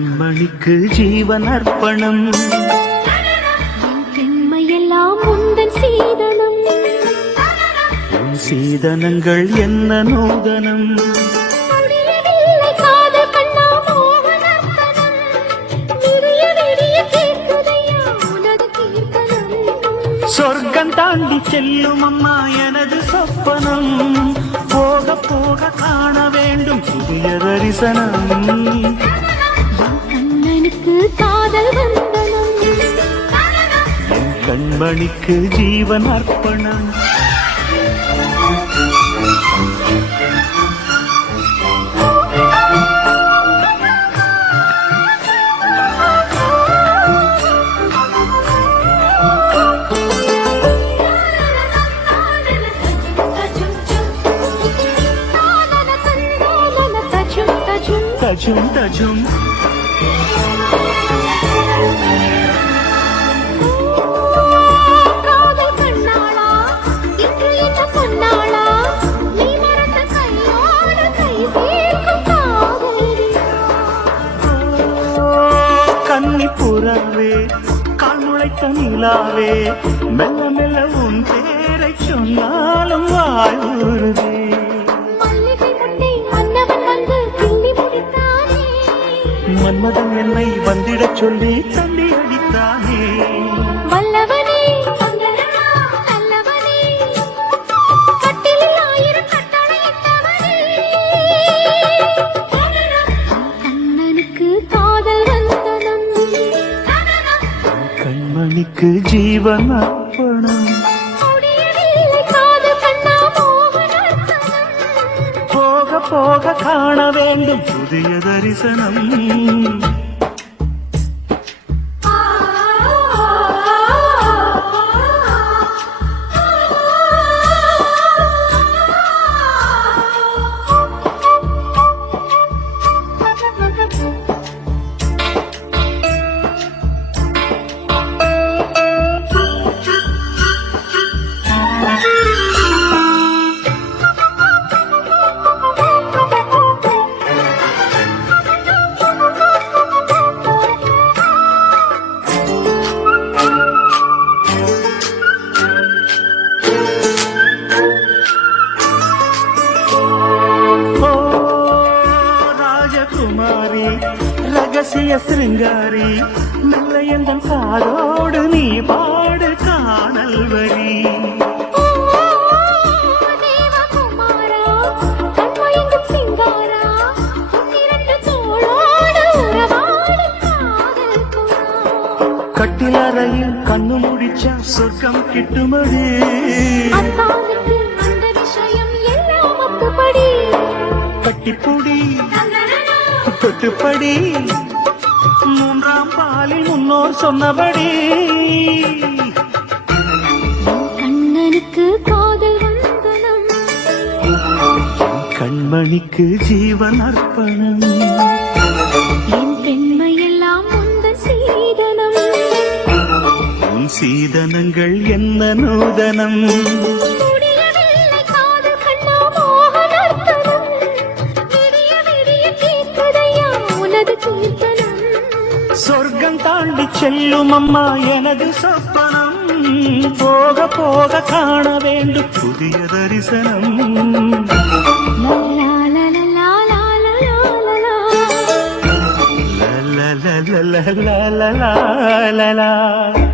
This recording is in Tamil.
கண்மணிக்கு ஜீவன் அர்ப்பணம். பெண்மையெல்லாம் உந்தன் சீதனம். உன் சீதனங்கள் என்ன நூதனம். சொர்க்கம் தாண்டி செல்லும் அம்மா எனது சொப்பனம். போக போக காண வேண்டும் புதிய தரிசனம். கண்ணனுக்கு காதல் வந்தனம். என் கண்மணிக்கு ஜீவன் அர்ப்பணம். தஜும் தஜும் காதல் கண்ணாளா இன்று என்ன பொன்னாளா நீ மறந்த கையோடு கை சேர்க்கும் காதலியா. கன்னிப்புறாவே கால் முளைத்த நிலாவே மெல்ல மெல்ல உன் பேரை சொன்னாலும் வாழ்வுறுதே. மன்மதன் என்னை வந்திடச் சொல்லி தள்ளி அடித்தானே. வல்லவனே நல்லவனே கட்டிலில் 1000 கட்டளையிட்டவனே. கண்ணனுக்கு காதல் வந்தனம். கண்மணிக்கு ஜீவன் அர்ப்பணம். போக போக காண வேண்டும் புதிய தரிசனம். ரகசிய சிருங்காரி நல்ல எந்தன் காதோடு நீ பாடு காணல் வரி. கட்டிலறையில் கண்ணு முடிச்சா சொர்க்கம் கிட்டுமடி. கட்டிப்புடி தொட்டுப்படி மூன்றாம் பாலில் முன்னோர் சொன்னபடி. கண்ணனுக்கு காதல் வந்தனம். கண்மணிக்கு ஜீவன் அர்ப்பணம். என் பெண்மையெல்லாம் உந்தன் சீதனம். உன் சீதனங்கள் என்ன நூதனம். சொர்க்கம் தாண்டி செல்லும் அம்மா எனது சொப்பனம். போக போக காண வேண்டும் புதிய தரிசனம். la la la la la la la la